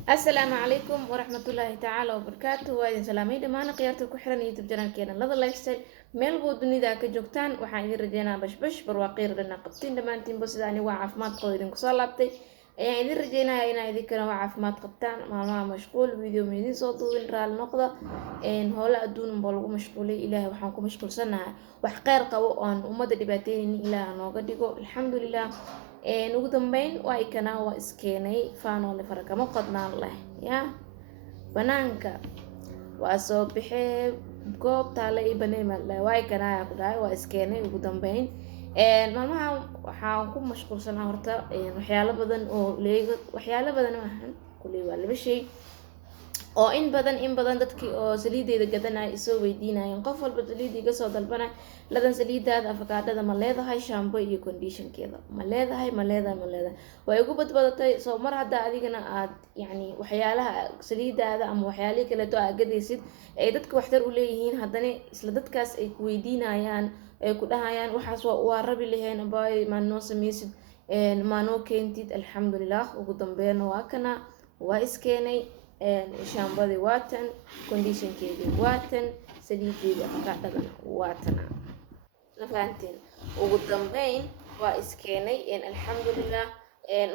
السلام عليكم ورحمة الله تعالى وبركاته وإذن سلامي دمان قيارتي كحران يوتيوب جران كينا لذا لايف ستايل meel buu dunida ka joogtaan waxaan idin rajeynaa bashbash barwaaqo dhana qabtiin dhammaantiin bosidani waa caafimaadkooda idinku soo laabtay ayaan idin rajeynayaa inaa idinkana waa caafimaad qabtaan maalmaha mashquul video ma idin soo duubin raali noqda howlo adduun baa lagu mashquulay ilaahay waxaan ku mashquulsanahay wax kheyr qabo oon ummadda dhibaateynin ilaaha nooga dhigo alxamdulilah ugu dambeyn waa ikana waa iskeenay faanoole farakama qodnaan leh ya banaanka waa soo baxee goobtaa la ii baneemal waa ikana ku dhahay waa iskeenay ugu dambeyn maalmaha waxaan ku mashquulsanaa horta waxyaalo badan oo leega waxyaalo badan maahan kulli waa laba shay oo in badan dadkii oo saliideeda gadanaya isoo weydiinayeen qof walba saliid iga soo dalbana ladan saliidaada afakaadhada ma leedahay shaambo iyo conditionkeeda ma leedahay way ugu badbadatay soo mar haddaa adigana aad yacni waxyaalaha saliidaada ama waxyaalihii kaleeto aad gadaysid ay dadka waxtar u leeyihiin haddana isla dadkaas ay ku weydiinayaan ay ku dhahayaan waxaas waa rabi laheen abay maa noo sameysid maa noo keentid alxamdulilah ugu dambeena waa kana waa iskeenay shaambadii waatan conditionkeedii waatan saliideedii afakaadhadana waatana nafahanteen ugu dambeyn waa iskeenay alxamdulilah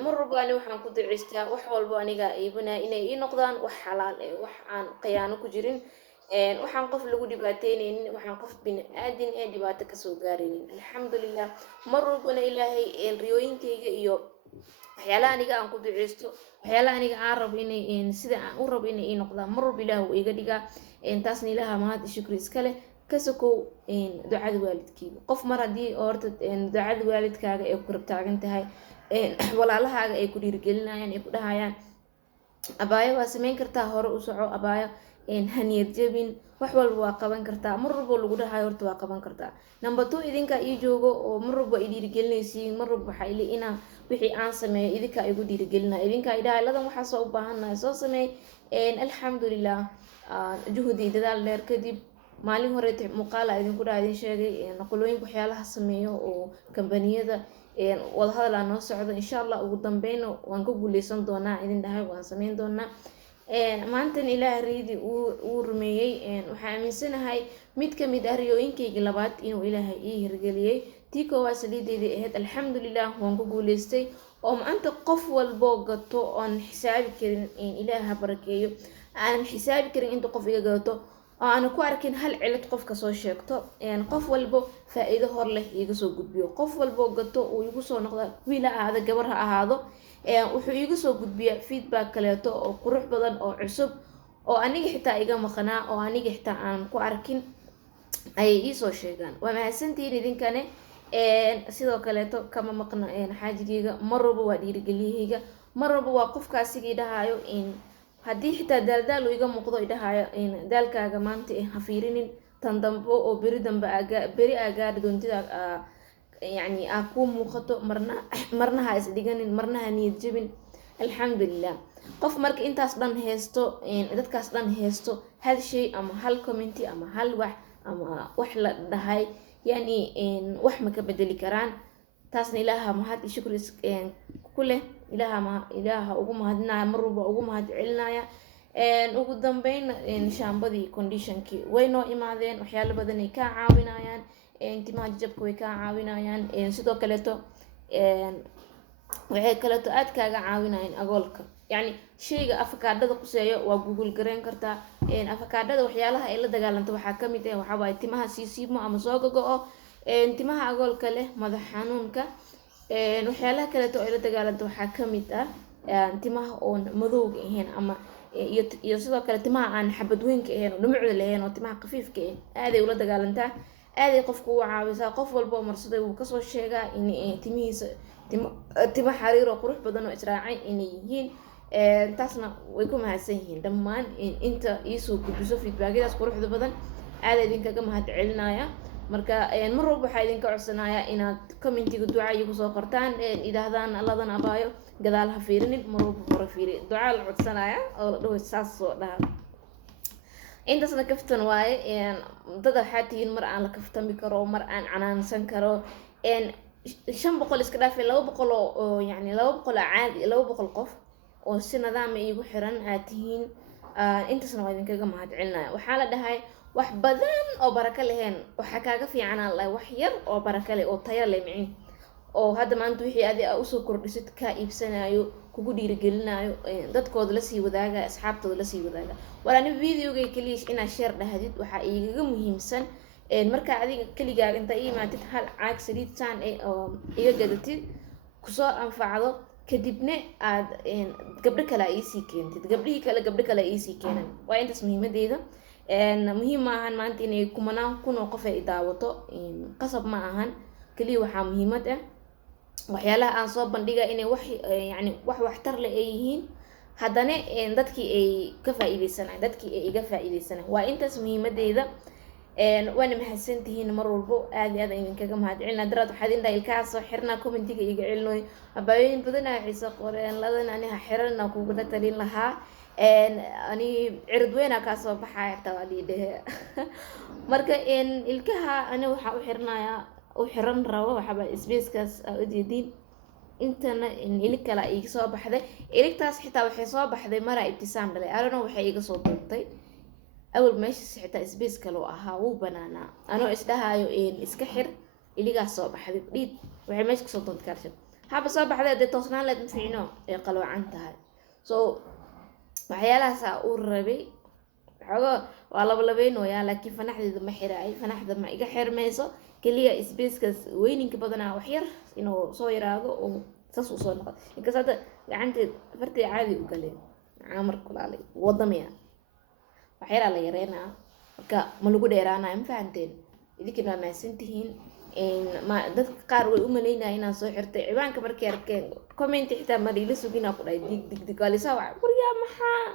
mar walba ani waxaan ku duceystaa wax walba aniga iibinaya inay ii noqdaan wax xalaal wax aan khiyaano ku jirin waxaan qof lagu dhibaateynaynin waxaan qof bini aadin ee dhibaato kasoo gaaraynin alxamdulilah mar walbana ilaahay riyooyinkayga iyo waxyaalaha aniga aan ku duceysto waxyaalaha aniga aan rabo inay sida aan u rabo inay ii noqdaan mar walba ilaah uu iga dhigaa taasna ilaaha mahad iyo shukri iskale ka sokow ducada waalidkeyga qof mar haddii horta ducada waalidkaaga ay ku rabtaagan tahay walaalahaaga ay ku dhiirigelinayaan ay ku dhahayaan abaayo waa sameyn kartaa hore u soco abaayo haniyad jabin wax walba waa qaban kartaa mar walba lagu dhahayo horta waa qaban kartaa number 2 idinka ii joogo oo mar walba ay dhiirigelinaysiin mar walba waxaa ili inaa wixii aan sameeyo idinka igu dhiirigelinaya idinka ay dhahay ladan waxaa soo u baahannahay soo sameey alxamdulilah juhdi dadaal dheer kadib maalin hore muuqaala idinku dhaha idin sheegay qolooyinka waxyaalaha sameeyo oo kambaniyada wadahadal aan noo socdo insha allah ugu dambeyna waan ka guuleysan doonaa idin dhahay waan sameyn doonaa maantan ilaah riidi uu rumeeyey waxaa aaminsanahay mid ka mid ah riyooyinkaygii labaad inuu ilaahay ii hirgeliyey tii koowaad saliideedii ahayd alxamdulilah waan ku guuleystay oo maanta qof walboo gato oon xisaabi karin ilaaha barakeeyo aanan xisaabi karin inta qof iga gato oo aan ku arkin hal cilad qofka soo sheegto qof walbo faa'iido hor leh iga soo gudbiyo qof walbo gato uu igu soo noqda wiil ha ahaado gabar ha ahaado wuxuu iga soo gudbiyaa feedback kaleeto oo qurux badan oo cusub oo aniga xitaa iga maqnaa oo aniga xitaa aan ku arkin ayay ii soo sheegaan waa mahadsantihiin idinkane sidoo kaleeto kama maqna xaajigayga mar walba waa dhiirigeliyahayga mar walba waa qofkaasigii dhahayo haddii xitaa daaldaal uu iga muuqdo idhahayo daalkaaga maanta ha fiirinin tan dambe oo beri aa gaari doontida yacni aa kuu muuqato marna ha isdhiganin marna ha niyad jabin alxamdulilah qof marka intaas dhan haysto dadkaas dhan haysto hal shay ama hal commenty ama hal wax ama wax la dhahay yani wax ma ka bedeli karaan taasna ilaaha mahad iyo shukri ku leh ilaaha ugu mahadinaya mar walba ugu mahad celinaya ugu dambeyn shaambadii conditionkii way noo imaadeen waxyaalo badan ay kaa caawinayaan timaha jabka way kaa caawinayaan sidoo kaleeto waxay kaleeto aad kaaga caawinayaan agoolka yacni shayga afakaadhada quseeyo waa google gareyn kartaa afakaadhada waxyaalaha ay la dagaalanto waxaa kamid ah waxaa waaye timaha siisiimo ama soo gogo-o timaha agoolka leh madax xanuunka waxyaalaha kaleeto ay la dagaalanto waxaa kamid ah timaha oon madowga ahayn ama iyo sidoo kale timaha aan xabadweynka ahayn oo dhumucda lahayn oo timaha khafiifka ah aaday ula dagaalantaa aaday qofku u caawisaa qof walba oo marsaday wuu kasoo sheegaa in timihiisa timo xariir oo qurux badan oo israacay inay yihiin taasna way ku mahadsan yihiin dhammaan inta iisoo gudbiso feedbackyadaas quruxda badan aada idinkaga mahad celinaya marka mar walba waxaa idinka codsanayaa inaad commentiga duca igu soo qortaan idhaahdaan alladan abaayo gadaal ha fiirinin mar walba hore fiiri ducaa la codsanaya oo la dhaho saas soo dhaha intaasna kaftan waaye dad waxaa tihiin mar aan la kaftami karo mar aan canaansan karo 500 iska dhaafay 200 oo yani 200 caadi 200 qof oo si nidaam ah igu xiran aad tihiin intaasna waa idinkaga mahadcelinaya. waxaa la dhahay wax badan oo baraka lahayn waxa kaaga fiican Allah wax yar oo baraka leh oo tayo leh micin oo hadda maanta wixii adi u soo kordhisid ka iibsanayo kugu dhiirigelinayo dadkooda la sii wadaaga asxaabtooda la sii wadaaga walaani videoga kaliya inaad share dhahdid waxa igaga muhiimsan marka adiga kaligaaga inta iimaatid hal caag saliid saan oo iga gadatid kusoo anfacdo kadibna aad gabdho kale ay sii keentid gabdhihii kale gabdho kale ay sii keenan waa intaas muhiimadeeda muhiim ma ahan maanta inay kumanaan kun oo qof ay daawato qasab ma ahan kaliya waxaa muhiimad ah waxyaalaha aan soo bandhiga inay wax yani wax waxtar leh ay yihiin haddana dadkii ay ka faa'iideysanayaan dadkii ay iga faa'iideysanayaan waa intaas muhiimadeeda waana mahadsantihiin mar walbo aad iyo aad idinkaga mahadcelina daraad waxaad indhaa ilkaha soo xirnaa commentiga iga celinoy abaayooyin badan aa xiiso qoreen ladan aniha xirana kugula talin lahaa ani cirad weynaa kaa soo baxaya taa dhiidhe marka ilkaha ani waxaa u xirnayaa u xiran rabo waxaba spacekaas u jeedin intana ilig kale iga soo baxday iligtaas xitaa waxay soo baxday mara ibtisaam dhalay arano waxay iga soo duubtay awal meeshaas xitaa space kale oo ahaa wuu banaanaa anoo isdhahayo iska xir iligaas soo baxday dhiid waxay meesha kasoo duubtay kaarshan haba soo baxday dee toosnaan leed ma fiicno ee qaloocan tahay so waxyaalahaas uu rabay xogo waa labalabeynooyaa laakiin fanaxdeeda ma xiraay fanaxda ma iga xirmayso kaliya spacekaas weyninka badanaa wax yar inuu soo yaraado oo saas u soo noqdo inkaas hadda gacanteed fartay caadi u galeen caamar kulaalay wadamaya wax yaraa la yareynaa marka ma lagu dheeraanayo ma fahanteen idinkina waa mahadsantihiin dadka qaar way u malaynaya inaan soo xirtay ciwaanka markay arkeen comment xitaa mariila suginaa ku dhahay dig waa lisaa waca waryaa maxaa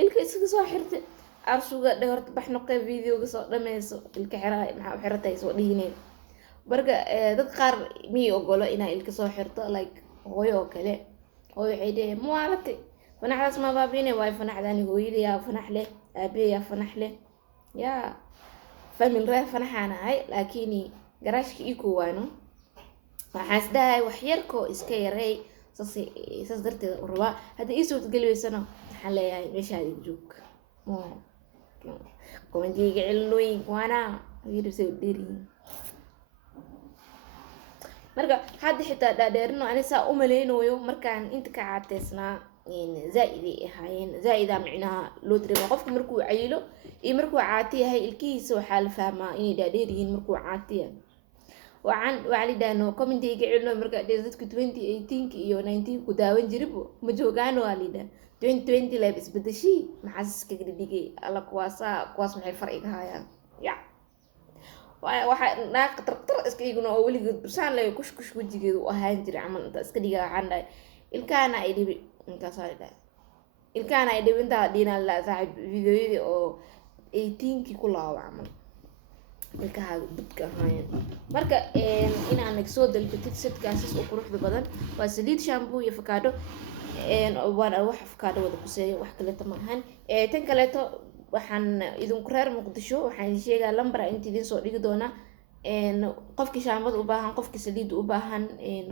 ilka iskaga soo xirtay arsuga dhe horta bax noqee videoga soo dhameyso ilka xiraay maxaa u xiratay soo dhihineen marka dad qaar miyay ogolo inaa ilka soo xirto like hooyo oo kale hooyo waxay dheheen muwaalatay fanaxdaas ma baabine waay fanaxdani hooyadayaa fanax leh aabeyaa fanax leh yaa famil reer fanaxaan ahay laakiin garaashka ii koowaano waxaan isdhahay wax yarkoo iska yareey saas darteeda u rabaa hadda ii suurtageli weysano waxaan leeyahay meeshaadi joog commentiga celinooyin waana wiirsay u dheeriyiin marka hadda xitaa dhaadheerino ani saa u malaynayo markaan inta ka caateysnaa zaa'iday ahaayeen zaa'idaa micnaha loo dareema qofka markuu cayilo iyo markuu caati yahay ilkihiisa waxaa la fahmaa inay dhaadheer yihiin markuu caati yahay waxaa lidhaano commentiga celino marka dadka 2018 iyo 19 ku daawan jiribo ma joogaan waa lidhaa 2020 leeb isbedeshii maxaas iskaga dhigay alla kuwaas maxay far iga hayaan ya waxa naaq tartar iska iguna oo weligeed bursaan leh kushkush wajigeedu u ahaan jiray camal inta iska dhigaa waxaan dhahay ilkaana ay dhibi intaas ay dhahay ilkaana ay dhibi inta dhiina la saaxib videoyadii oo 18kii ku laawa camal ilkaha budka ahaayeen marka inaan soo dalbatid setkaas oo quruxda badan waa saliid shampoo iyo avocado waana wax avocado wada kuseeyo wax kale ma ahan tan kaleeto waxaan idinku reer muqdisho waxaan sheegaa lambar inta idin soo dhigi doona qofkii shaambada u baahan qofkii saliid u baahan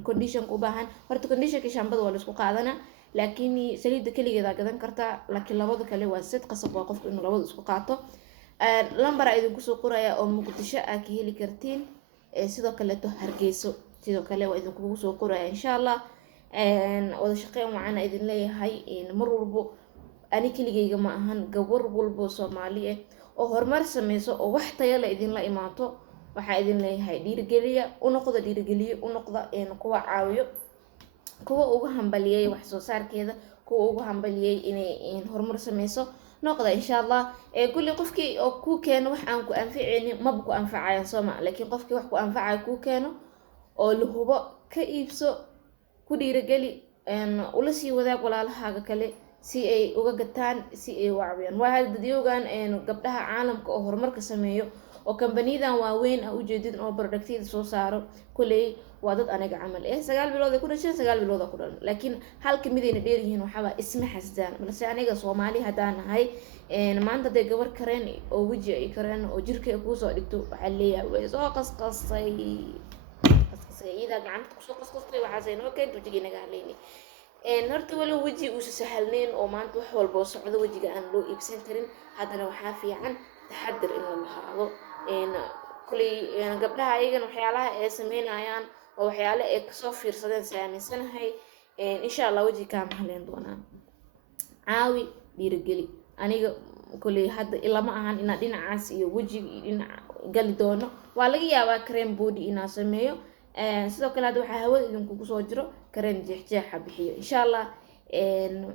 condition u baahan horta conditionka shaambada waa la isku qaadana laakiin saliidda kaligeeda gadan kartaa laakiin labada kale waa sid qasab waa qofku inuu labada isku qaato lambar idinku soo qoraya oo muqdisho aad ka heli kartiin sidoo kale to hargeyso sidoo kale waa idinku soo qoraya insha Allah wada shaqeyn waxaan idin leeyahay mar walbo ani kaligeyga ma ahan gabar walbo Soomaali ah oo horumar sameyso oo wax tayo leh idin la imaato waxa idin leeyahay dhiirigeliya u noqda kuwa caawiyo kuwa ugu hambaliyay wax soo saarkeeda kuwa ugu hambaliyay inay horumar sameyso noqda insha Allah kulli qofkii oo ku keeno wax aan ku anficeynin ma ku anfacayo Soomaa laakiin qofkii wax ku anfacayo ku keeno oo la hubo ka iibso ku dhiirigeli ula sii wadaag walaalahaaga kale si ay uga gataan si ay u caawiyaan waa dadyogan gabdhaha caalamka oo horumarka sameeyo oo companiyadan waaweyn u jeedin oo productyada soo saaro kulay waa dad anaga camal 9 bilood ay ku dhashay 9 bilood ku dhalan laakiin halka midayna dheer yihiin waxaba isma xasdaan balse aniga Soomaali hadaan nahay maanta day gabar kareen oo waji ay kareen oo jirka ku soo dhigto waxa leeyahay way soo qasqasay ida gacanta ku soo qasqasay waxa ay noo keento wajiga naga haleeyay horta wali weji uusa sahalnayn oo maanta wax walba oo socdo wejiga aan loo iibsan karin haddana waxaa fiican taxadir in la lahaado kuley gabdhaha ayagana waxyaalaha ay sameynayaan oo waxyaale ay kasoo fiirsadeen saaminsanahay insha allah weji kaa mahaleyn doonaan caawi dhiirigeli aniga kuley hadda ilama ahan inaa dhinacaas iyo wejiga iyo dhinac gali doono waa laga yaabaa kareem body inaa sameeyo sidoo kale hadda waxaa hawada idinkugu soo jiro kareem jeexjeexa bixiyo insha allah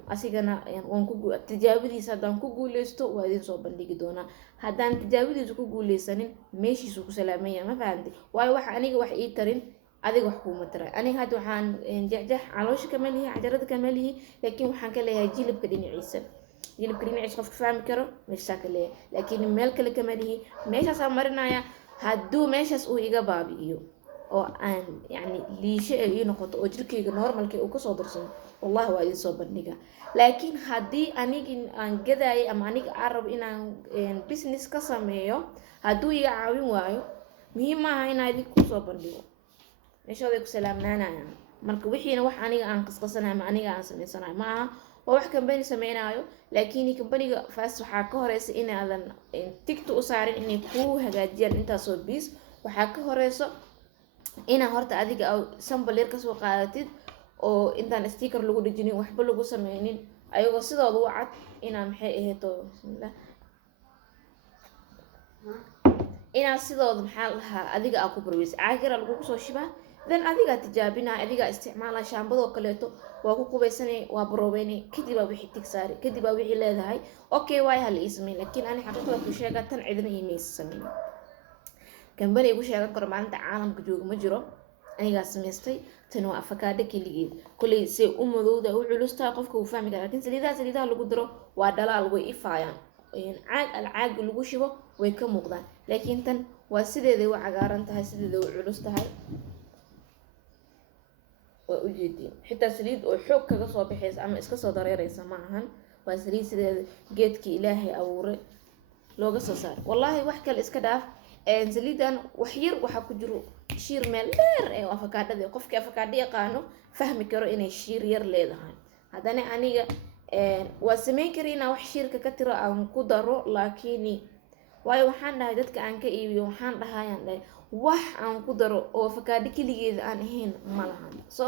asigana waan tijaabadiisa haddaan ku guuleysto waa idin soo bandhigi doonaa haddaan tijaabadiisa ku guuleysanin meeshiisu ku salaamaya ma fahamtay waayo waxa aniga wax ii tarin adiga wax kuuma taray aniga hadda waxaan jeexjeex caloosha kama lihi cajarada kama lihi laakiin waxaan ka leeyahay jilibka dhinaciisa qofka fahmi karo meeshaa ka leeyahay laakiin meel kale kama lihi meeshaasaan marinaya hadduu meeshaas uu iga baabi'iyo oo aan yani liisho ay ii noqoto oo jirkayga normalka uu kasoo darsano wallahi waa idin soo bandhiga laakiin haddii anigi aan gadaayo ama aniga aan rabo inaan business ka sameeyo hadduu iga caawin waayo muhiim maaha inaan idin kusoo bandhigo meeshooday ku salaamnaanayaan marka wixiina wax aniga aan qasqasanayo ama aniga aan sameysanayo ma aha waa wax company sameynaayo laakiin companyga fast waxaa ka horeysa inaadan tigta u saarin inay kuu hagaajiyaan intaasoo biis waxaa ka horeyso inaa horta adiga sambal yar kasoo qaadatid oo intaan sticker lagu dhejinin waxba lagu sameynin ayagoo sidooda u cad inaa maxay ahayto bismillah inaa sidooda maxaa lahaa adiga aa ku barweys caagara lagugu soo shibaa dan adigaa tijaabinaa adigaa isticmaala shaambadoo kaleeto waa ku qubaysanay waa baroobeynay kadib aa wixii tig saari kadib aa wixii leedahay okay waay hala ii sameyn laakiin ani xaqiiqda ku sheega tan cidina iimaysa sameyn kambani igu sheegan karo maalinta caalamka jooga ma jiro anigaa samaystay tan waa afakaadho keligeed kuley say u madowda u culustaha qofka uu fahmi kara laakiin saliidaha lagu daro waa dhalaal way ifaayaan caaga lagu shibo way ka muuqdaan laakiin tan waa sideeday u cagaaran tahay sideeday u culus tahay waa ujeediin xitaa saliid oo xoog kaga soo baxaysa ama iska soo dareeraysa ma ahan waa saliid sideeda geedkii ilaahay abuuray looga soo saaray wallaahi wax kale iska dhaaf saliidan wax yar waxaa ku jiro shiir meel dheer ee afakaadhada qofkii afakaadho yaqaano fahmi karo inay shiir yar leedahay haddana aniga waa sameyn kara inaa wax shiirka ka tiro aan ku daro laakiin waayo waxaan dhahay dadka aan ka iibiyo waxaan dhahayaan dhahay wax aan ku daro oo afakaadho keligeeda aan ahayn ma lahan so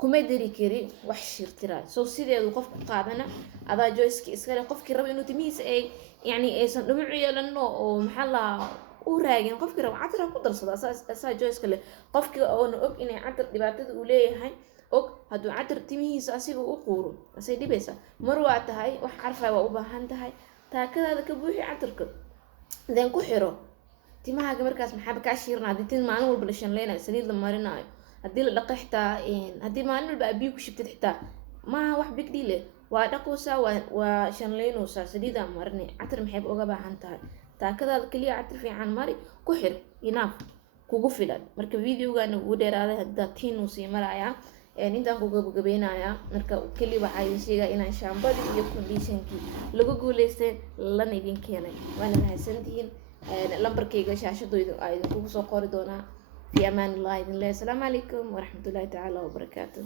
kuma dari kari wax shiir tiraa so sideedu qofku qaadana adaa joyski iskale qofkii raba inuu timihiisa ay yani aysan dhumuc yeelano oo maxaa lahaa u raagin qofkii raba catar ku darsada asaa joyska leh qofkii oona og inay catar dhibaatada uu leeyahay og hadduu catar timihiisa asiga u quuro asay dhibaysa mar waa tahay wax carfaa waa u baahan tahay taakadaada ka buuxi catarka dan ku xiro timahaaga markaas maxaaba kaa shiirnaa haddii tin maalin walba la shanleynayo saliid la marinayo haddii la dhaqo xitaa haddii maalin walba abiyo ku shibtid xitaa maaha wax big deal eh waa dhaqoosaa waa shanleynoosaa saliidaa marinay catar maxayba uga baahan tahay taakadaada kaliya catar fiican mari ku xir inaaf kugu filan marka videogaana ugu dheeraaday haddaa tiin uu sii marayaa intaan ku gabagabeynayaa marka keli waxaa idin sheegaa inaan shaambadii iyo conditionkii lagu guuleysteen lana idin keenay waana mahadsantihiin lambarkayga shaashadooda aa idinkugu soo qori doonaa fi amaan illah idin leh asalaamu calaykum waraxmatullaahi tacaala wabarakaatuh